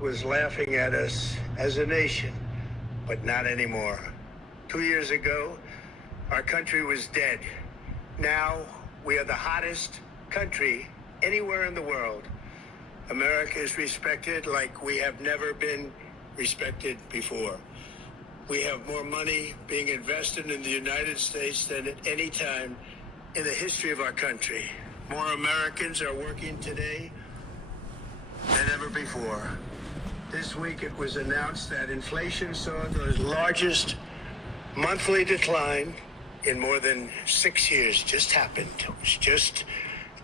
Was laughing at us as a nation, but not anymore. 2 years ago, our country was dead. Now, we are the hottest country anywhere in the world. America is respected like we have never been respected before. We have more money being invested in the United States than at any time in the history of our country. More Americans are working today than ever before. This week it was announced that inflation saw the largest monthly decline in more than 6 years. Just happened. It was just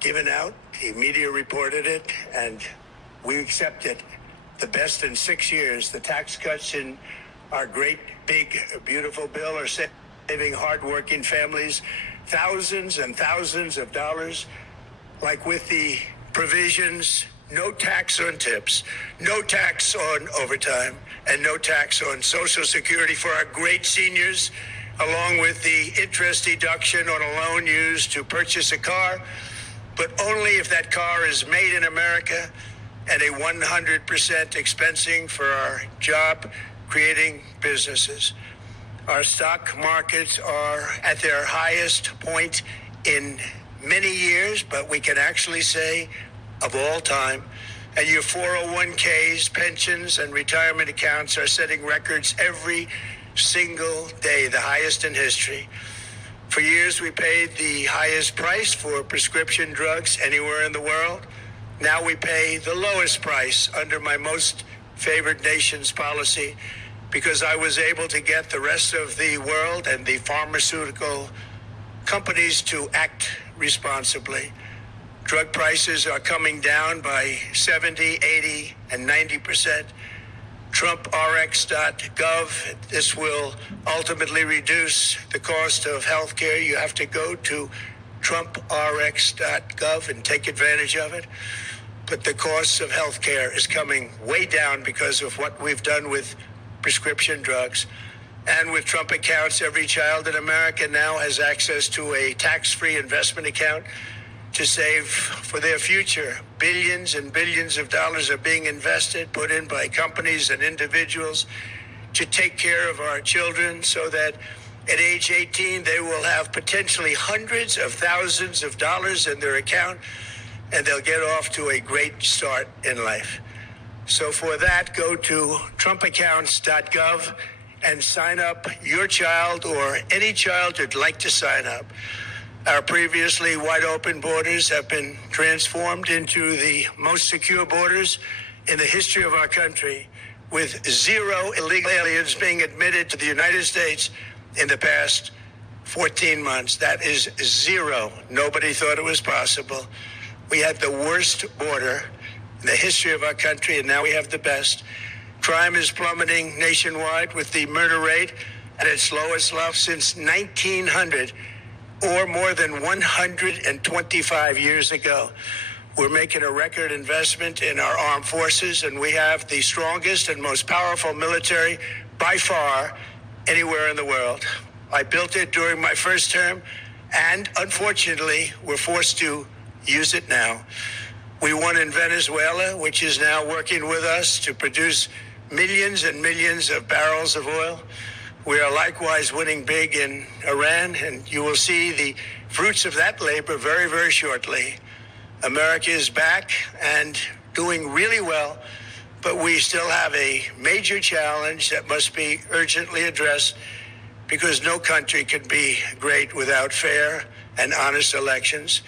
given out. The media reported it, and we accept it. The best in 6 years. The tax cuts in our great, big, beautiful bill are saving hardworking families thousands and thousands of dollars, like with the provisions. No tax on tips, no tax on overtime, and no tax on Social Security for our great seniors, along with the interest deduction on a loan used to purchase a car, but only if that car is made in America, and a 100% expensing for our job-creating businesses. Our stock markets are at their highest point in many years, but we can actually say of all time, and your 401ks, pensions, and retirement accounts are setting records every single day, the highest in history. For years, we paid the highest price for prescription drugs anywhere in the world. Now we pay the lowest price under my most favored nation's policy, because I was able to get the rest of the world and the pharmaceutical companies to act responsibly. Drug prices are coming down by 70, 80, and 90%. TrumpRx.gov, this will ultimately reduce the cost of health care. You have to go to TrumpRx.gov and take advantage of it. But the cost of health care is coming way down because of what we've done with prescription drugs. And with Trump accounts, every child in America now has access to a tax-free investment account to save for their future. Billions and billions of dollars are being invested, put in by companies and individuals to take care of our children so that at age 18, they will have potentially hundreds of thousands of dollars in their account, and they'll get off to a great start in life. So for that, go to TrumpAccounts.gov and sign up your child or any child who'd like to sign up. Our previously wide open borders have been transformed into the most secure borders in the history of our country, with zero illegal aliens being admitted to the United States in the past 14 months. That is zero. Nobody thought it was possible. We had the worst border in the history of our country, and now we have the best. Crime is plummeting nationwide, with the murder rate at its lowest level since 1900. Or more than 125 years ago. We're making a record investment in our armed forces, and we have the strongest and most powerful military by far anywhere in the world. I built it during my first term, and unfortunately, we're forced to use it now. We won in Venezuela, which is now working with us to produce millions and millions of barrels of oil. We are likewise winning big in Iran, and you will see the fruits of that labor very, very shortly. America is back and doing really well, but we still have a major challenge that must be urgently addressed, because no country can be great without fair and honest elections.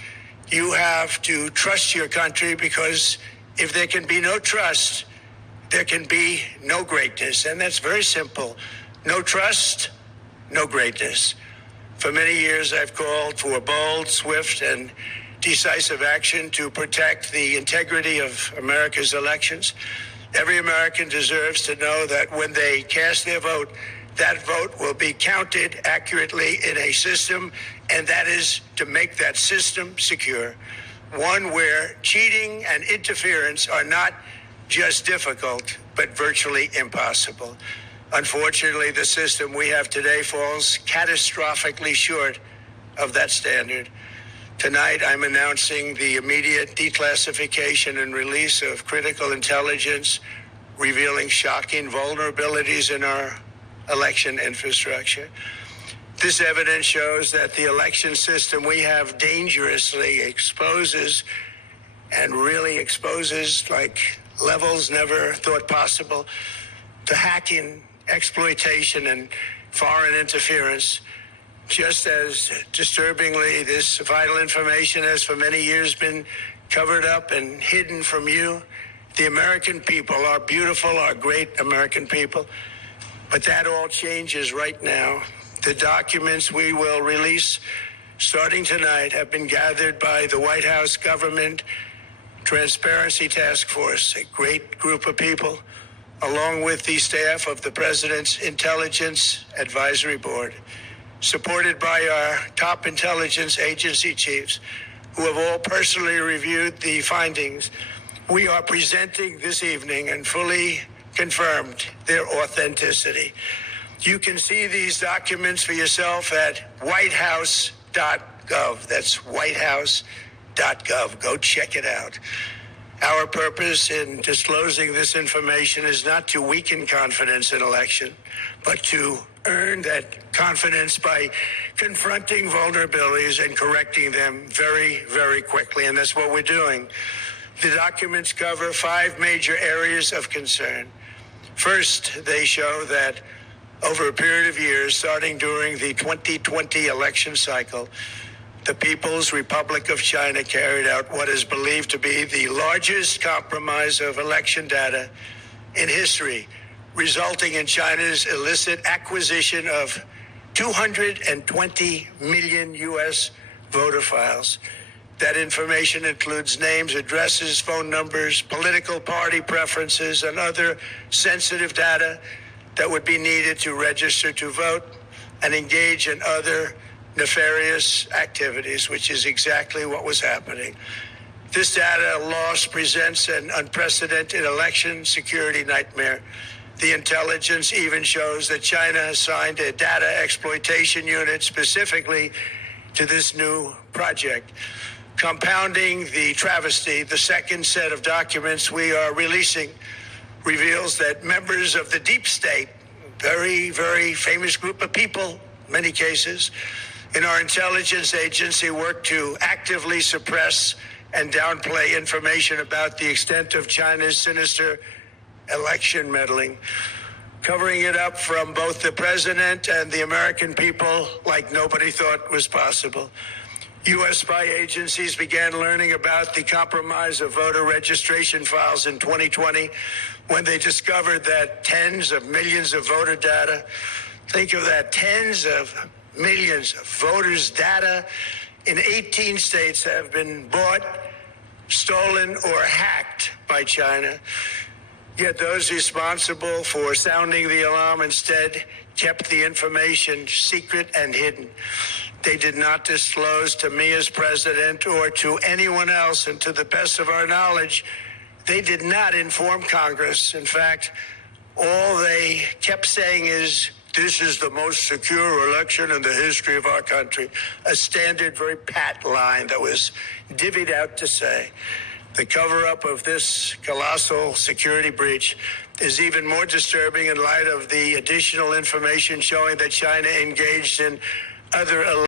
You have to trust your country, because if there can be no trust, there can be no greatness. And that's very simple. No trust, no greatness. For many years, I've called for bold, swift, and decisive action to protect the integrity of America's elections. Every American deserves to know that when they cast their vote, that vote will be counted accurately in a system, and that is to make that system secure. One where cheating and interference are not just difficult, but virtually impossible. Unfortunately, the system we have today falls catastrophically short of that standard. Tonight, I'm announcing the immediate declassification and release of critical intelligence revealing shocking vulnerabilities in our election infrastructure. This evidence shows that the election system we have dangerously exposes like levels never thought possible to hacking, exploitation, and foreign interference. Just as disturbingly, this vital information has for many years been covered up and hidden from you, the American people, our beautiful, our great American people. But that all changes right now. The documents we will release starting tonight have been gathered by the White House Government Transparency Task Force, a great group of people, along with the staff of the President's Intelligence Advisory Board, supported by our top intelligence agency chiefs, who have all personally reviewed the findings we are presenting this evening and fully confirmed their authenticity. You can see these documents for yourself at whitehouse.gov. That's whitehouse.gov. Go check it out. Our purpose in disclosing this information is not to weaken confidence in election, but to earn that confidence by confronting vulnerabilities and correcting them very, very quickly. And that's what we're doing. The documents cover 5 major areas of concern. First, they show that over a period of years, starting during the 2020 election cycle, the People's Republic of China carried out what is believed to be the largest compromise of election data in history, resulting in China's illicit acquisition of 220 million U.S. voter files. That information includes names, addresses, phone numbers, political party preferences, and other sensitive data that would be needed to register to vote and engage in other nefarious activities, which is exactly what was happening. This data loss presents an unprecedented election security nightmare. The intelligence even shows that China assigned a data exploitation unit specifically to this new project. Compounding the travesty, the second set of documents we are releasing reveals that members of the deep state, very, very famous group of people, many cases, in our intelligence agency work to actively suppress and downplay information about the extent of China's sinister election meddling, covering it up from both the president and the American people like nobody thought was possible. U.S. spy agencies began learning about the compromise of voter registration files in 2020 when they discovered that tens of millions of voter data, think of that, tens of millions of voters' data in 18 states have been bought, stolen, or hacked by China. Yet those responsible for sounding the alarm instead kept the information secret and hidden. They did not disclose to me as president or to anyone else, and to the best of our knowledge, they did not inform Congress. In fact, all they kept saying is, this is the most secure election in the history of our country. A standard, very pat line that was divvied out to say. The cover-up of this colossal security breach is even more disturbing in light of the additional information showing that China engaged in other